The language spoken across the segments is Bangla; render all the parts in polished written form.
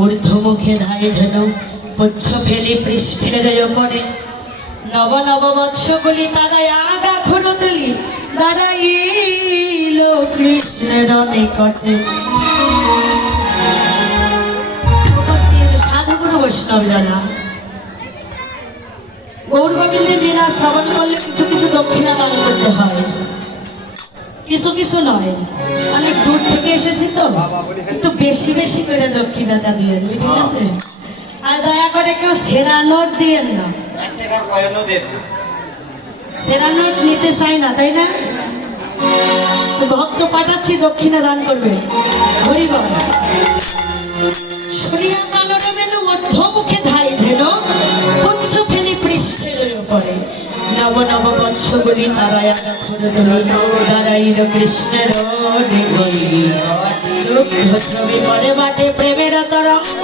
ঊর্ধ্বমুখে ধাই ধেন পুচ্ছ ফেলি পৃষ্ঠের ওপরে নব নব মৎস্যগুলি তারা আগা খোলো তুলি দাঁড়াইল কৃষ্ণের নিকটে। সাধুগুরু বৈষ্ণব জানা গৌর গোবিন্দের লীলা শ্রবণ করলে কিছু কিছু দক্ষিণা দান করতে হয়, কিছু কিছু নয়। অনেক দূর থেকে এসেছি তো একটু বেশি বেশি করে দক্ষিণাটা দিয়েন, ঠিক আছে? আর দয়া করে কেউ সেরা নোট দিয়েন না, সেরা নোট নিতে চাই না, তাই না? তো ভক্ত পাঠাচ্ছি, দক্ষিণা দান করবে। হরি বল। শুনিয়া কালন মেনু মধ্যমুখে ধাই ধেন, পুচ্ছ ফেলি পৃষ্ঠের উপরে। নব নব বৎসগুলি তারায়া দাঁড়াইল কৃষ্ণের ছবি পরে বাটে প্রেমের তরঙ্গ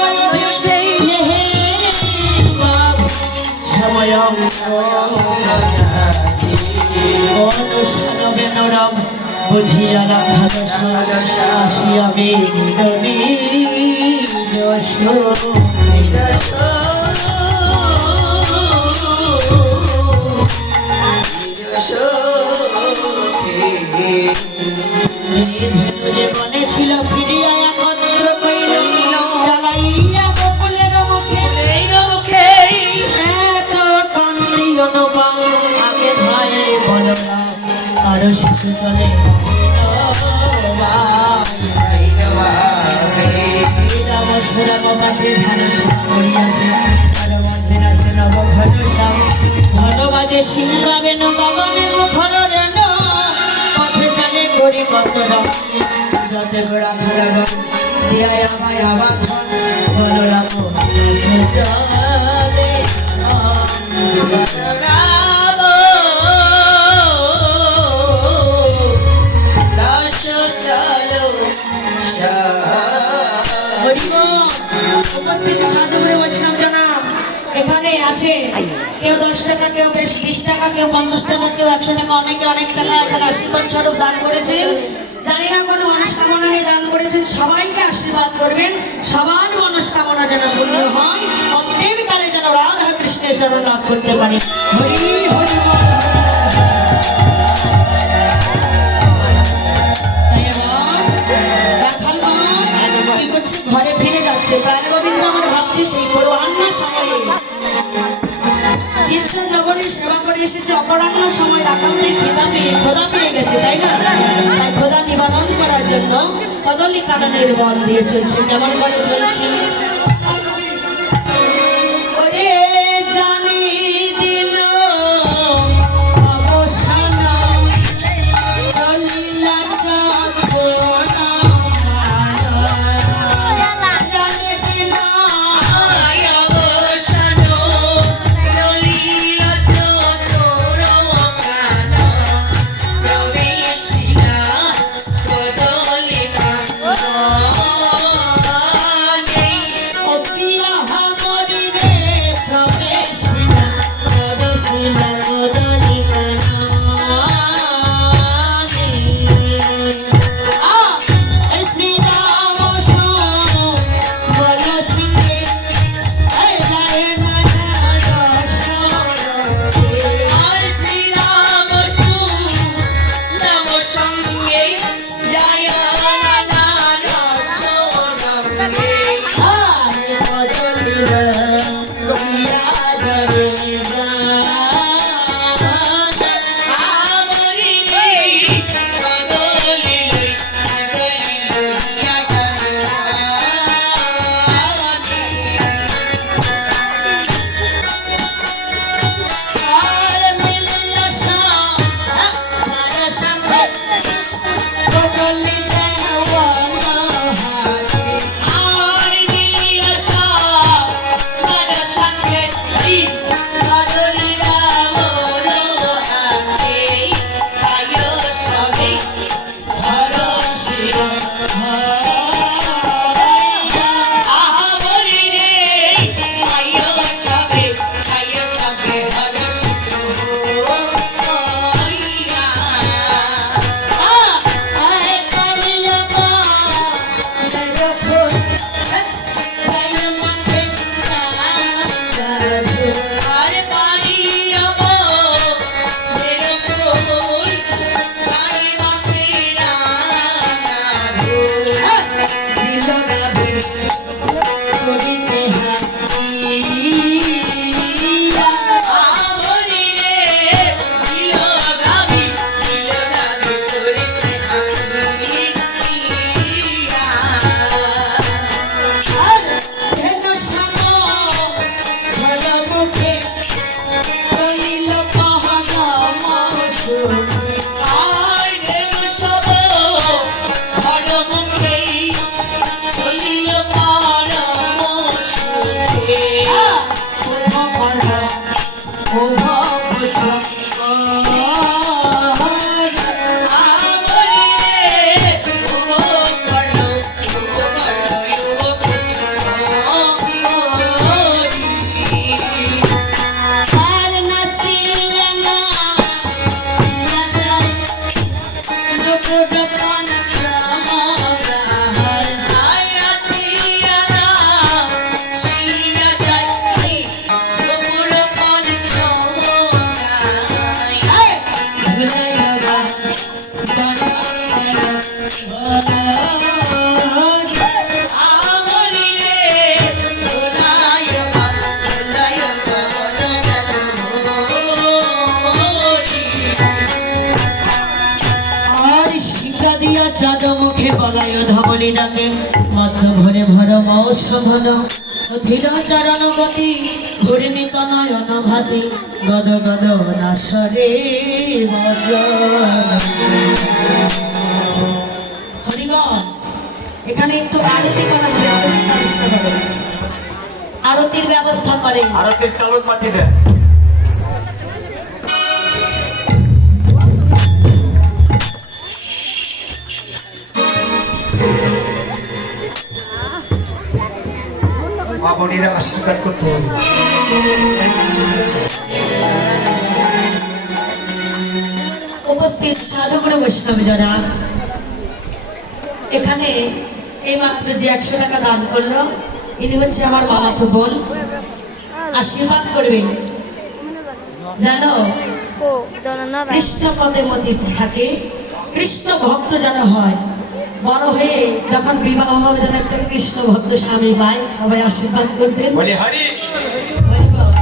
সময় অনুসারবেনরম বুঝিয়া রাখা আসিয়া বেদনী জীবনে ছিল ফিরিয়া একত্র কইল জ্বালাইয়া বকুলের মুখে এত কান্দি অনুপম আগে ভয়ে বলরা আরো শিশু চলে ধনবাজে সিংহাবেন গগনে মুখর রেণ পথে চলে করি কত রঙে যতে গোড়া খেলা গন দিয়ায় আমায় আবাদ বলরাম চলে উপস্থিত সাধুগুরু বৈষ্ণব জনাব এখানে আছে, কেউ 10 টাকা, কেউ 20 টাকা, কেউ 50 টাকা, কেউ 100 টাকা, অনেকে অনেক টাকা এখানে আশীর্বাদ স্বরূপ দান করেছে। জানি না কোনো মনস্কামনা নিয়ে দান করেছেন, সবাইকে আশীর্বাদ করবেন, সবার মনস্কামনা যেন পূর্ণ হয়, অন্তিম কালে যেন রাধা কৃষ্ণের চরণ লাভ করতে পারি। হরি হরি বল। কি করছে? ঘরে ফিরে যাচ্ছে। প্রাণ গোবিন্দ আমার ভাবছি সেই পূর্বাহ্ন সময়ে কৃষ্ণ নগরীর সেবা করে এসেছে, অপরাহ্ন সময় রাখালদের খোদা পেয়ে গেছে, তাই না? তাই খোদা নিবারণ করার জন্য কদলী কাননের বল দিয়ে চলছে। কেমন করে চলছে? ওরে জানি দিল অবসান চলিলা চক্রনা বগায় ধবলি ডাকে মধ্য ভরে ভর মৌসধন ধীর চরণ গতি ঘূর্ণিত নয়ন ভাতি গদ গদ নাসরে হরিবল। এখানে একটু আরতি করা হবে, আরতির ব্যবস্থা করে, আরতির ব্যবস্থা করে, আরতির চালক মাটি দেয়। মা বোনেরা আশীর্বাদ করতে হবে। উপস্থিত সাধুগুরু বৈষ্ণব যারা এখানে এইমাত্র যে 100 টাকা দান করলো, ইনি হচ্ছে আমার মামাতো বোন। আশীর্বাদ করবেন যেন কৃষ্ণ পদে মতি থাকে, কৃষ্ণ ভক্ত যেন হয়, বড় হয়ে যখন বিবাহ হবে যেন একটা কৃষ্ণ ভক্ত স্বামী পায়। সবাই আশীর্বাদ করবেন। বলি হরি হরি বল,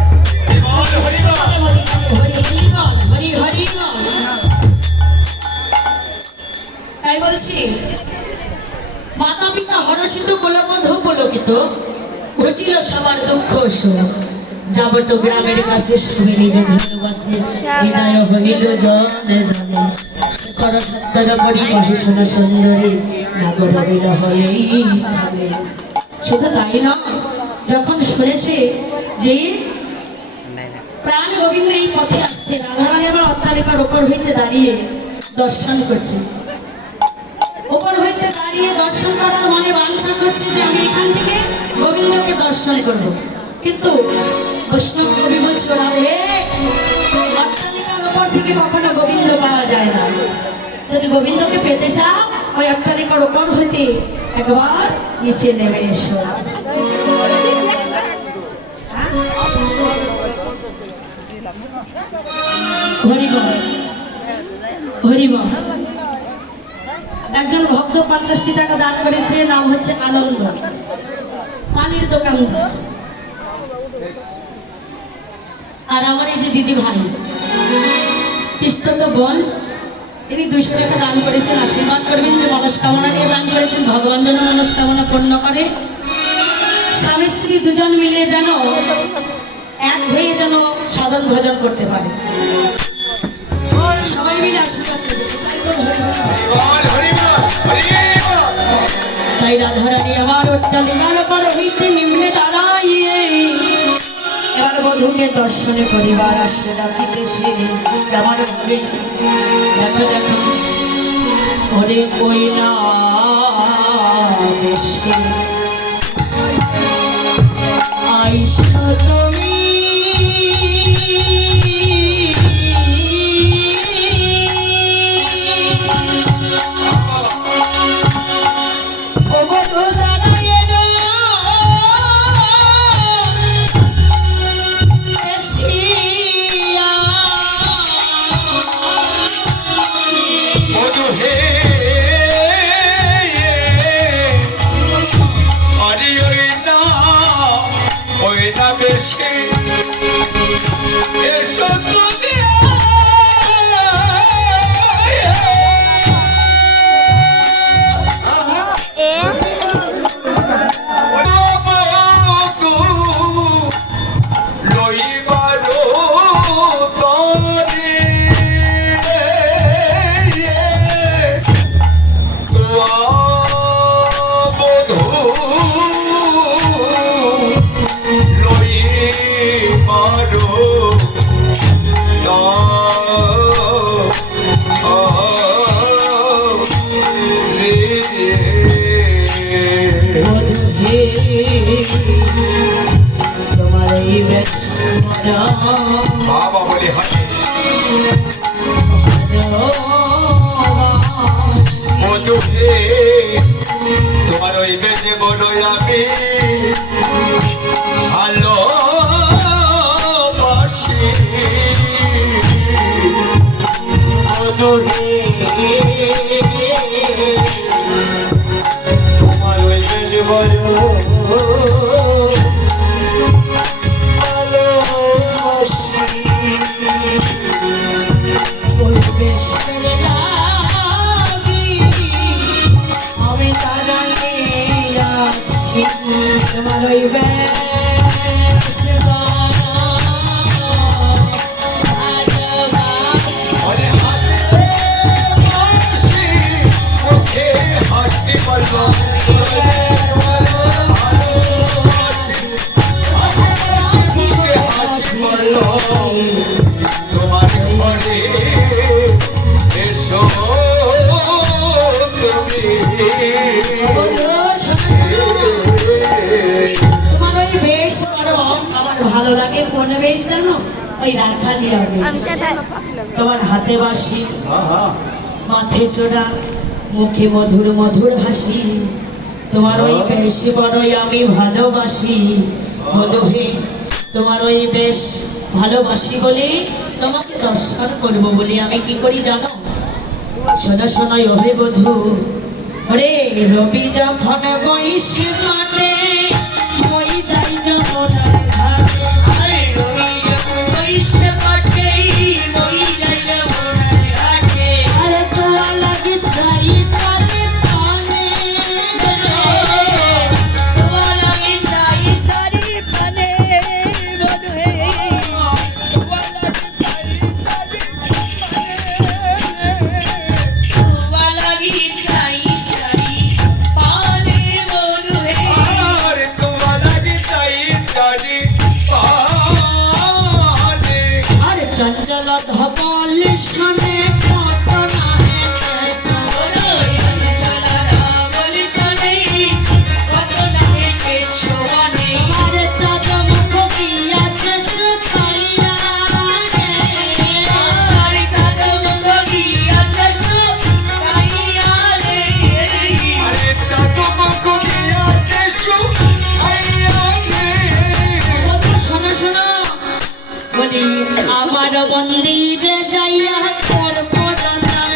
হরি বল, হরি বল। হরি হরি বল, হরি হরি বল। তাই বলছি, মাতা পিতা হরষিত গোলবধূ পুলকিত ঘুচিল সবার দুঃখ শোক, যাবত গ্রামের কাছে সবে নিজ ধনুবাসে বিদায় হইল জনে জনে, শেখর সত্তর পরিবহেশন সুন্দরী নাগর বিরহ হলেই ভাবে। শুধু তাই না, যখন শুনেছে যে প্রাণ গোবিন্দ এই পথে আসছে, রাধারানী আমার অট্টালিকার ওপর হইতে দাঁড়িয়ে দর্শন করছে, ওপর হইতে দাঁড়িয়ে দর্শন করার মনে বাঞ্ছা করছে যে আমি এখান থেকে গোবিন্দকে দর্শন করব। কিন্তু বৈষ্ণব কবি বলছিল, রাধে অট্টালিকার ওপর থেকে কখনো গোবিন্দ পাওয়া যায় না, যদি গোবিন্দকে পেতে চাও ওই অট্টালিকার ওপর হইতে একবার নিচে নেমে এসো। হরিবল, হরিবল। একজন ভক্ত 50টি টাকা দান করেছে, নাম হচ্ছে আনন্দ, পানির দোকানদার। আর আমার এই যে দিদি ভাই কৃষ্ণ বোন, তিনি 200 টাকা দান করেছেন। আশীর্বাদ করবেন যে মনস্কামনা নিয়ে দান করেছেন, ভগবান যেন মনস্কামনা পূর্ণ করে। স্বামী স্ত্রী দুজন মিলে যেন এক হয়ে যেন সাধন ভজন করতে পারে। সবাই মিলে আশীর্বাদ করবে। তাই রাধারানী আমার অট্টালিকার উপর হইতে নিম্নে দাঁড়াইয়ে এবার বধূকে দর্শনে পরিবার আসলে ডাকিতেছে। আমার ঘরে দেখো দেখো ওরে কই না বেশি আইসা তুমি বাবা বলি হরি মধুকে তোমার ওই বেজে বড় আমি ভালোবাসি মধুকে তোমার ওই বেজে বড় বললাম তোমার ঘরে এসো তুমি বন্ধু, তোমার ওই বেশ আমার ভালো লাগে কোন বেশ জানো? ওই রাখালিয়া বেশ। তোমার হাতে বাঁশি, মাথে চোরা, মুখে মধুর মধুর হাসি, তোমার ওই বেশ বড়ই আমি ভালোবাসি। বধূ, তোমার ওই বেশ ভালোবাসি বলে তোমাকে দর্শন করবো বলে আমি কি করি জানো? শোনো শোনো ওহে বধূ, ওরে রবি যখন বইসে কাটে মই যাই যমুনার ঘাটে। আরে রবি যখন বইসে কাটে মই যাই যমুনার ঘাটে। আরে তোয়া লাগে যাই তারে পানে, তোয়া লাগে যাই তারে পানে। বধূ তোয়া লাগি চাই চাই পানে। বধূ আর তোমার লাগে চাই জানি পানে আরে চঞ্চল ধবল শনে কত নাহে কেশো। চঞ্চল ধবল শনে কত নাহে কেশো। আরে চাঁদ মুখ গিয়াছে শুকাইয়া রে। আরে চাঁদ মুখ গিয়াছে শুকাইয়া রে। আরে তাতো মুখ দিয়া দেশু আইয়া রে শোনো শোনো বলি আমার মন্দিরে যাইয়া করবো রঞ্জন।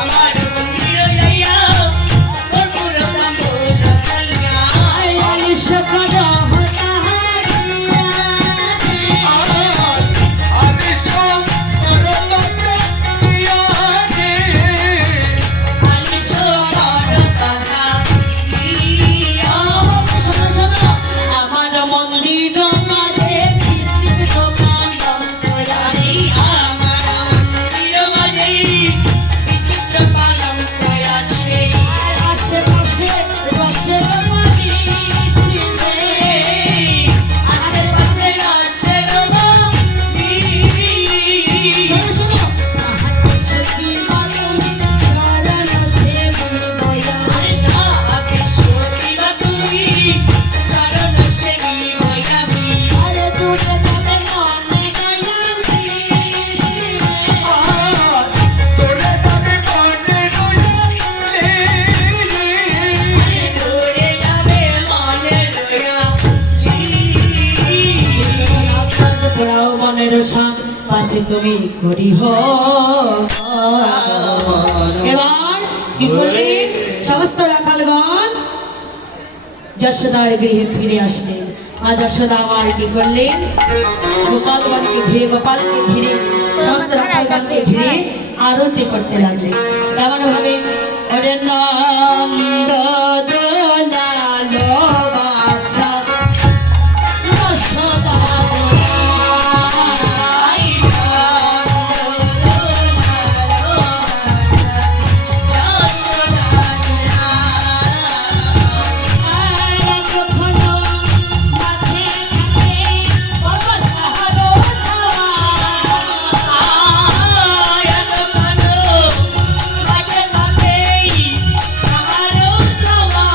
আমার মন্দিরে যাইয়া করবো রঞ্জন। আলিশ করো হতাহারিয়া রে। আমি সব করলাটা দিয়া রে আলিশ করো হতাহারিয়া। শোনো শোনো আমার মন্দির মাঝে বিচিত্র পালঙ্ক আছে। আমার মন্দির মাঝে বিচিত্র পালঙ্ক আছে। আর আশেপাশে রসের বাড়ি রে। আশেপাশে রসের বাড়ি। শোনো শোনো তাহাকে সখী বাতুলি চরণ সেবি বয়া। আরে তাহাকে সখী বাতুলি চরণ সেবি বয়াবি। আরে দূরে যাবে মনে গয়াবি শিবে। তোরে তবে মনে রইলে আরে দূরে যাবে মনে গয়াবি। মনের সাথ পাশে তুমি করিহ। এবার কি করলে সমস্ত রাখালগণ যশোদার গৃহে ফিরে আসলেন। মা যশোদা আমার কি করলেন? গোপালগণকে ঘিরে, গোপালকে ঘিরে, সমস্ত রাখালগণকে ঘিরে আরতি করতে লাগলেন। কেমন ভাবে? ওরে নন্দ দোলালো বাছা যশোদা দোলাই। নন্দ দোলালো বাছা যশোদা দোলাই। যখন মাঠে ঘাটে বাবা তাহারো ধাওয়া। যখন মাঠে ঘাটে তাহারো ধাওয়া।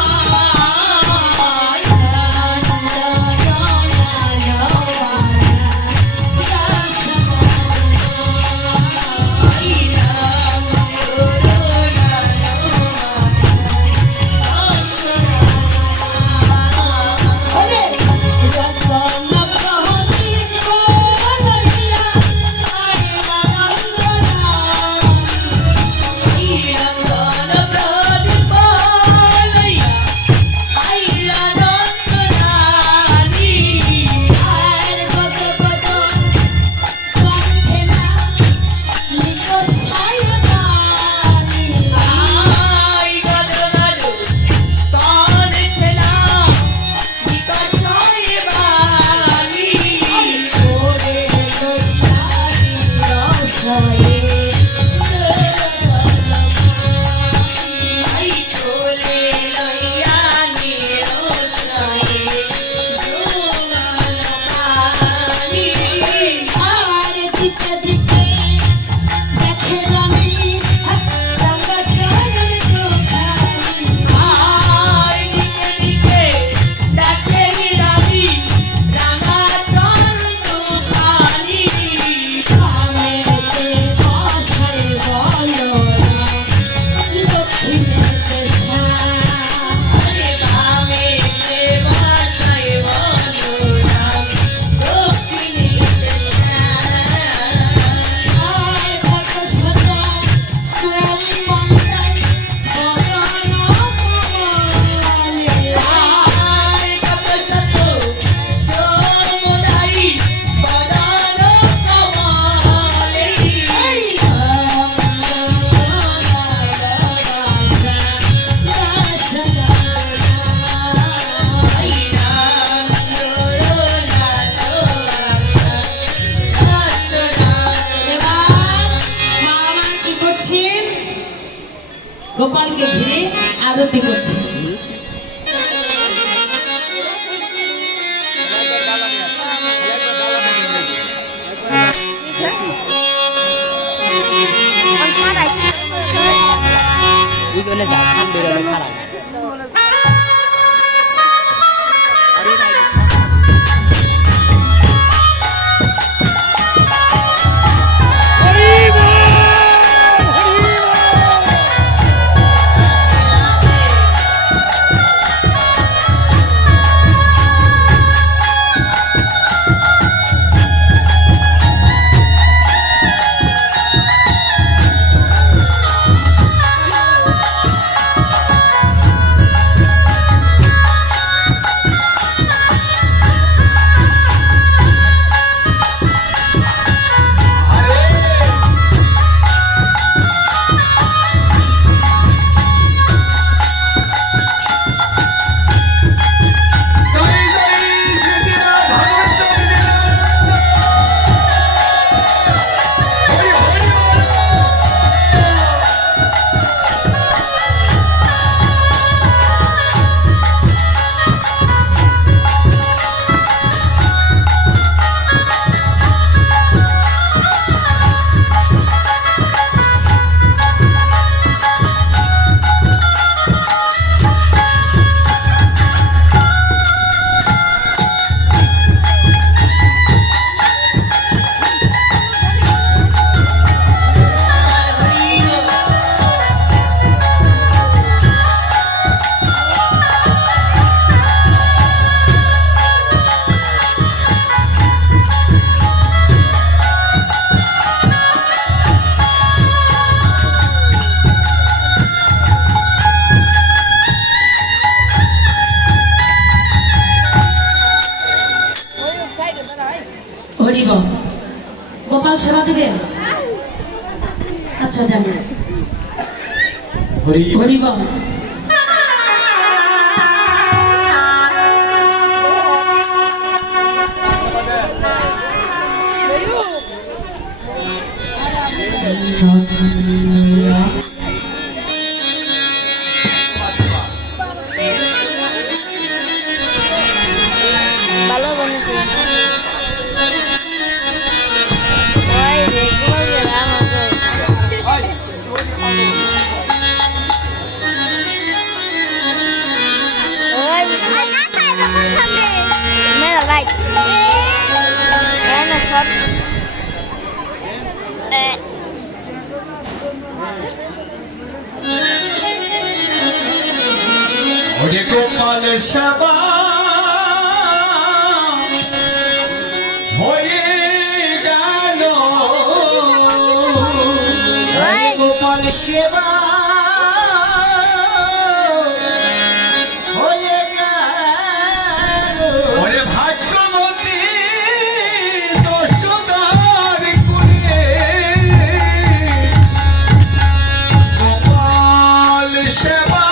আরতি করছি। বুঝলে যা খান বেরোলে খারাপ হরিব গোপাল সেবা দিবেন? আচ্ছা জানি। হরিব ভালো বলেছে ওই দেখবো গেলাম ওই মেরা লাইট না সব ওরে গোপাল সেবা হয়ে গেল, ওরে গোপাল সেবা হয়ে গেল, ওরে ভাগ্যবতী দশদার কুলে গোপাল সেবা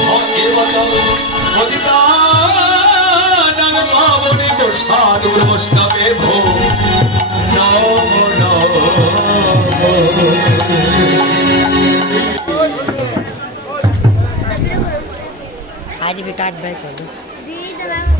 ভাগ্যবত পতিতা নাম পাবনি সাধু বৈষ্ণবে ভো নম নম आज भी काट बैठ দিদি